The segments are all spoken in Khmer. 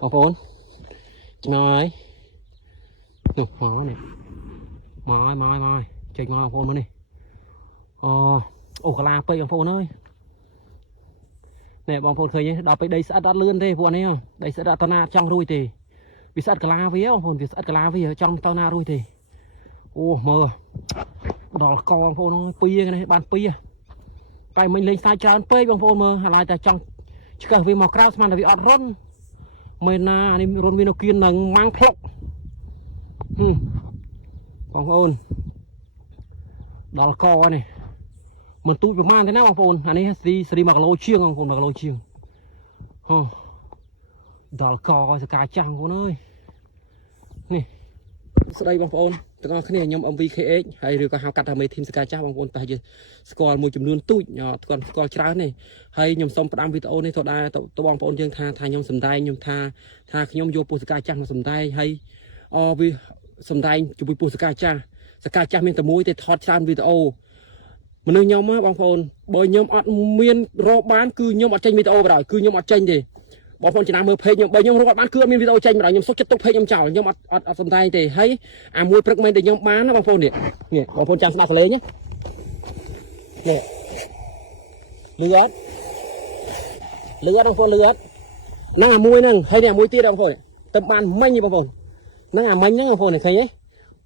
បងប្អូនឆ្ងាយនោះមកនេះមកចេញមកបងប្អូនមើលនេះអូកាឡាពេកបងប្អូនអើយនេះបងប្អូនឃើញទេដល់ពេលដីស្អិតអត់លឿនទេពួកនេះដីស្អិតអត់តណាចង់រួយទេវាស្អិតកាឡាវាបងប្អូនវាស្អិតកាឡាវាចង់ទៅណារួយទេអូមើលដល់កបងប្អូនពីនេះបានពីតែមិញលេងសាយច្រើនពេកបងប្អូនមើលហើយតែចង់ឆ្កឹះវាមកក្រៅស្មានតែវាអត់រុនមែនណានេះរុនវានៅគៀននឹងម៉ាំងផ្លុកបងប្អូនដល់កនេះមិនទូចប្រហែលទេណាបងប្អូនអានេះស្រី1 គីឡូជាងបងប្អូន1 គីឡូជាងដល់កសកាចាស់បងប្អូនអើយនេះស្ដីបងប្អូនទាំងអស់គ្នាខ្ញុំ MVKH ហើយឬក៏ហៅកាត់ថាមេធីមសកាចាស់បងប្អូនប្រហែលជាស្គាល់មួយចំនួនទូចស្គាល់ច្រើនទេហើយខ្ញុំសូមផ្ដាំវីដេអូនេះទៅដែរទៅបងប្អូនយើងថាខ្ញុំសម្ដែងខ្ញុំថាខ្ញុំយកពូសកាចាស់មកសម្ដែងហើយវាសម្ដែងជាមួយពូសកាចាស់មានតែមួយទេថតច្រើនវីដេអូមនុស្សខ្ញុំបងប្អូនបើខ្ញុំអត់មានរកបានគឺខ្ញុំអត់ចេញវីដេអូបណ្ដោយគឺខ្ញុំអត់ចេញទេបងប្អូនចំណាំមើលเพจខ្ញុំបើខ្ញុំរកអត់បានគឺអត់មានវីដេអូចេញបណ្ដោយខ្ញុំសុខចិត្តទុកเพจខ្ញុំចោលខ្ញុំអត់សំដែងទេហើយអាមួយព្រឹកមែនតែខ្ញុំបានណាបងប្អូននេះបងប្អូនចាំស្ដាប់សលេងនេះលឺអត់បងប្អូនលឺអត់ហ្នឹងអាមួយហ្នឹងហើយនេះអាមួយទៀតបងប្អូនទៅបានមិញបងប្អូនហ្នឹងអាមិញហ្នឹងបងប្អូនឃើញទេ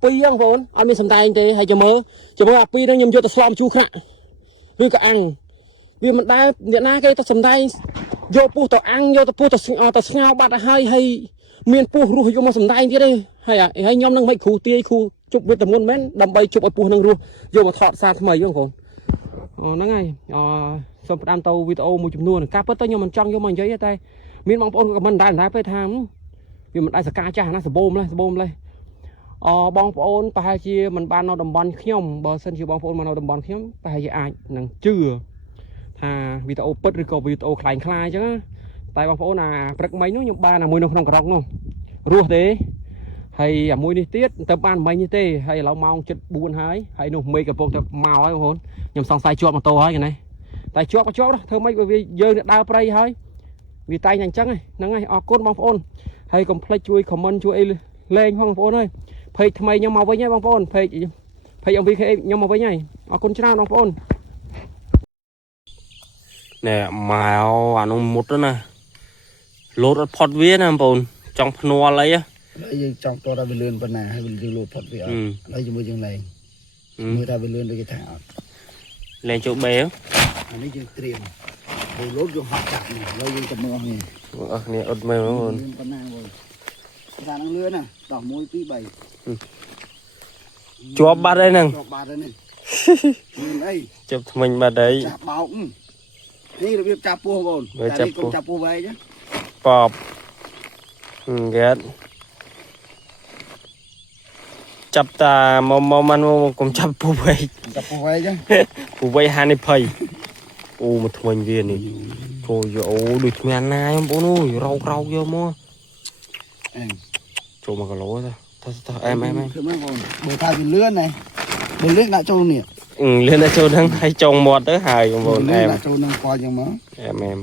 ពីរបងប្អូនអត់មានសំដែងទេហើយចាំមើលអាពីរហ្នឹងខ្ញុំយកទៅស្លំជូរខ្នាក់ឬក៏អាំងវាមិនដែលអ្នកណាគេទៅសំដែងយកពូសទៅអាំងយកទៅពូសទៅស្ងោបាត់ហើយមានពូសរស់យកមកសំដែងទៀតទេហើយខ្ញុំនឹងមិនគ្រូទាយគ្រូជប់វាតម្ងន់មែនដើម្បីជប់ឲ្យពូសនឹងរស់យកមកថតសារថ្មីបងប្អូនហ្នឹងហើយសូមផ្ដាំទៅវីដេអូមួយចំនួនការពិតទៅខ្ញុំមិនចង់យកមកនិយាយតែមានបងប្អូនក៏មិនដែរពេលថាវាមិនដែរសកាចាស់ណាសបូមលេះបងប្អូនប្រហែលជាមិនបាននៅតំបន់ខ្ញុំបើសិនជាបងប្អូនមកនៅតំបន់ខ្ញុំប្រហែលជាអាចនឹងជឿថាវីដេអូពិតឬក៏វីដេអូคล้ายអញ្ចឹងតែបងប្អូនអាព្រឹកមិញនោះខ្ញុំបានអាមួយនៅក្នុងក្រោកនោះរស់ទេហើយអាមួយនេះទៀតទៅបានមិញនេះទេហើយឥឡូវម៉ោង7:04ហើយនោះមេឃកំពុងតែមកហើយបងប្អូនខ្ញុំសង្ស័យជាប់ម៉ូតូហើយណាតែជាប់ធ្វើម៉េចវាយើងដើរព្រៃហើយវាតែងតែអញ្ចឹងហ្នឹងហើយអរគុណបងប្អូនហើយកុំភ្លេចជួយ comment ជួយអីលេងផងបងប្អូនអើយเพจថ្មីខ្ញុំមកវិញហើយបងប្អូនเพจ MVKH ខ្ញុំមកវិញហើយអរគុណច្រើនបងប្អូនណែមកអានោះមុតណាលោតអត់ផុតវាណាបងប្អូនចង់ភ្នាល់អីយើងចង់តតែវាលឿនប៉ុណ្ណាហើយយើងលោតផុតវាអត់ហើយជាមួយយើងលេងមើលថាវាលឿនដូចគេថាអត់លេងចូលបេអានេះយើងត្រៀមពេលលោតយើងហត់ចាក់នេះហើយយើងទៅមើលនេះអត់មើលបងប្អូនប៉ុណ្ណាបងថានឹងលឿនណាដល់1 2 3ជាប់បាត់ហើយហ្នឹងជាប់បាត់ហើយនេះមានអីជាប់ថ្មិញបាត់ហើយចាក់បោកនេះរបៀបចាប់ពោះបងប្អូនតែនេះកុំចាប់ពោះវែងណាបបហ្គេតចាប់តាមកមានកុំចាប់ពោះវែងចាប់ពោះវែងណាពោះវែងហានិភ័យអូមកថ្មិញវានេះចូលយកអូដូចគ្មានណាបងប្អូនអូយរោកយកមកចូល1 គីឡូទៅអែមគឺមើលបងបើថាវាលឿនណាបើលឿនដាក់ចូលនេះលឿនដាក់ចូលហ្នឹងឲ្យចងមាត់ទៅហើយបងប្អូនអែមដាក់ចូលហ្នឹងពណ៌យ៉ាងមកអែម